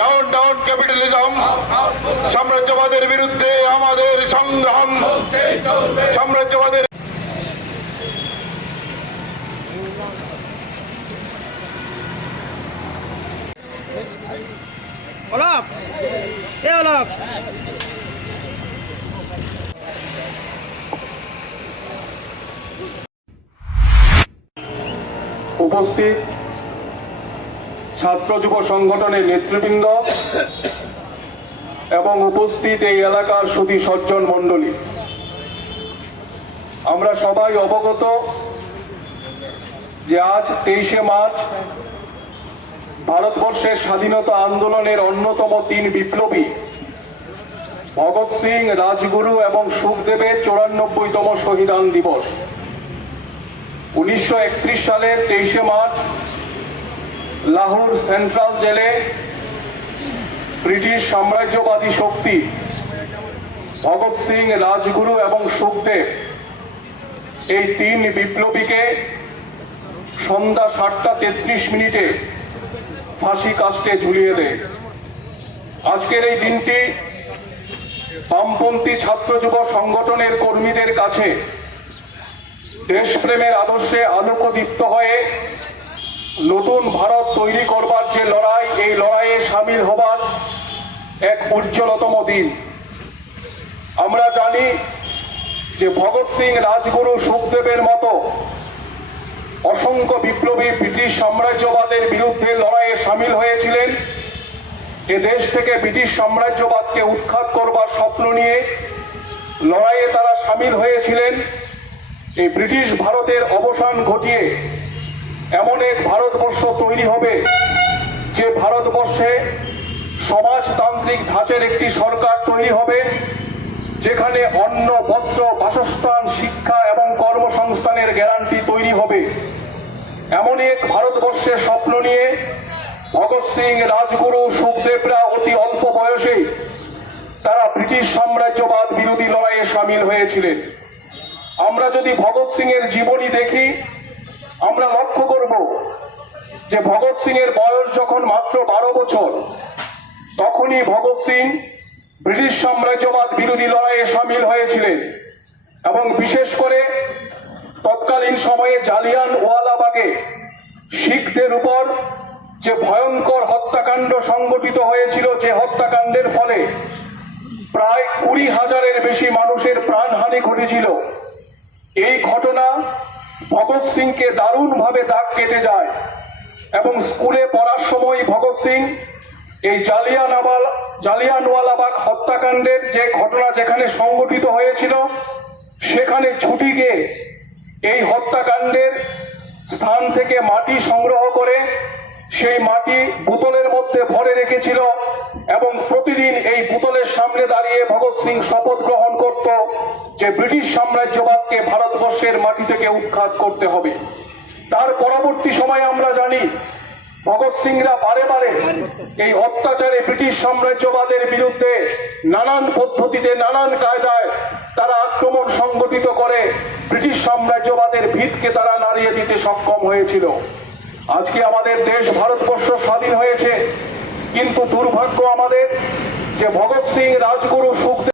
Down down capitalism সাম্রাজ্যবাদের বিরুদ্ধে আমাদের সংগ্রাম। সাম্রাজ্যবাদের অলক। এ অলক। উপস্থিত ছাত্র যুব সংগঠনের নেতৃবৃন্দ এবং উপস্থিত এই এলাকার সুধী সজ্জন মণ্ডলী। আমরা সবাই অবগত যে আজ তেইশে মার্চ ভারতবর্ষের স্বাধীনতা আন্দোলনের অন্যতম তিন বিপ্লবী ভগৎ সিং, রাজগুরু এবং সুখদেবের চৌরানব্বইতম শহীদান দিবস। উনিশশো একত্রিশ সালের তেইশে মার্চ লাহোর সেন্ট্রাল জেলে ব্রিটিশ সাম্রাজ্যবাদী শক্তি ভগৎ সিং, রাজগুরু এবং সুখদেব এই তিন বিপ্লবীকে সন্ধ্যা সাতটা তেত্রিশ মিনিটে ফাঁসি কাস্টে ঝুলিয়ে দেয়। আজকের এই দিনটি বামপন্থী ছাত্র যুব সংগঠনের কর্মীদের কাছে দেশপ্রেমের আদর্শে আলোকদীপ্ত হয়ে নতুন ভারত তৈরি করবার যে লড়াই, এই লড়াইয়ে সামিল হবার এক উজ্জ্বলতম দিন। আমরা জানি যে ভগৎ সিং রাজগুরু সুখদেবের মতো অসংখ্য বিপ্লবী ব্রিটিশ সাম্রাজ্যবাদের বিরুদ্ধে লড়াইয়ে সামিল হয়েছিলেন। এ দেশ থেকে ব্রিটিশ সাম্রাজ্যবাদকে উৎখাত করবার স্বপ্ন নিয়ে লড়াইয়ে তারা সামিল হয়েছিলেন। এই ব্রিটিশ ভারতের অবসান ঘটিয়ে এমন এক ভারতবর্ষ তৈরি হবে যে ভারতবর্ষে সমাজতান্ত্রিক ধাঁচের একটি সরকার তৈরি হবে, যেখানে অন্ন, বস্ত্র, বাসস্থান, শিক্ষা এবং কর্মসংস্থানের গ্যারান্টি তৈরি হবে। এমন এক ভারতবর্ষের স্বপ্ন নিয়ে ভগৎ সিং, রাজগুরু, সুখদেবরা অতি অল্প বয়সে তারা ব্রিটিশ সাম্রাজ্যবাদ বিরোধী লড়াইয়ে সামিল হয়েছিলেন। আমরা যদি ভগৎ সিং এর জীবনী দেখি আমরা লক্ষ্য করব যে ভগৎ সিং এর বয়স যখন মাত্র বারো বছর, তখনই ভগৎ সিং ব্রিটিশ সাম্রাজ্যবাদ বিরোধী লড়াইয়ে সামিল হয়েছিলেন এবং বিশেষ করে তৎকালীন সময়ে জালিয়ান ওয়ালাবাগে শিখদের উপর যে ভয়ঙ্কর হত্যাকাণ্ড সংগঠিত হয়েছিল, যে হত্যাকাণ্ডের ফলে প্রায় কুড়ি হাজারের বেশি মানুষের প্রাণহানি ঘটেছিল, এই ঘটনা ভগৎ সিংকে দারুণভাবে দাগ কেটে যায়। এবং স্কুলে পড়ার সময় ভগৎ সিং এই জালিয়ানওয়াল, জালিয়ানওয়ালাবাগ হত্যাকাণ্ডের যে ঘটনা যেখানে সংগঠিত হয়েছিল, সেখানে ছুটি গিয়ে এই হত্যাকাণ্ডের স্থান থেকে মাটি সংগ্রহ করে সেই মাটি বোতলের মধ্যে ভরে রেখেছিল এবং প্রতিদিন এই বোতলের সামনে দাঁড়িয়ে ভগৎ সিং শপথ গ্রহণ করত। যে ব্রিটিশ সাম্রাজ্যবাদকে ভারতবর্ষের মাটি থেকে উৎখাত করতে হবে। তার পরবর্তী সময়ে আমরা জানি, ভগৎ সিংরা বারে বারে এই অত্যাচারে ব্রিটিশ সাম্রাজ্যবাদের বিরুদ্ধে নানান পদ্ধতিতে, নানান কায়দায় তারা আক্রমণ সংগঠিত করে ব্রিটিশ সাম্রাজ্যবাদের ভিতকে তারা নাড়িয়ে দিতে সক্ষম হয়েছিল। আজকে আমাদের দেশ ভারতবর্ষ স্বাধীন হয়েছে, কিন্তু দুর্ভাগ্য আমাদের যে ভগৎ সিং রাজগুরু সুখদেব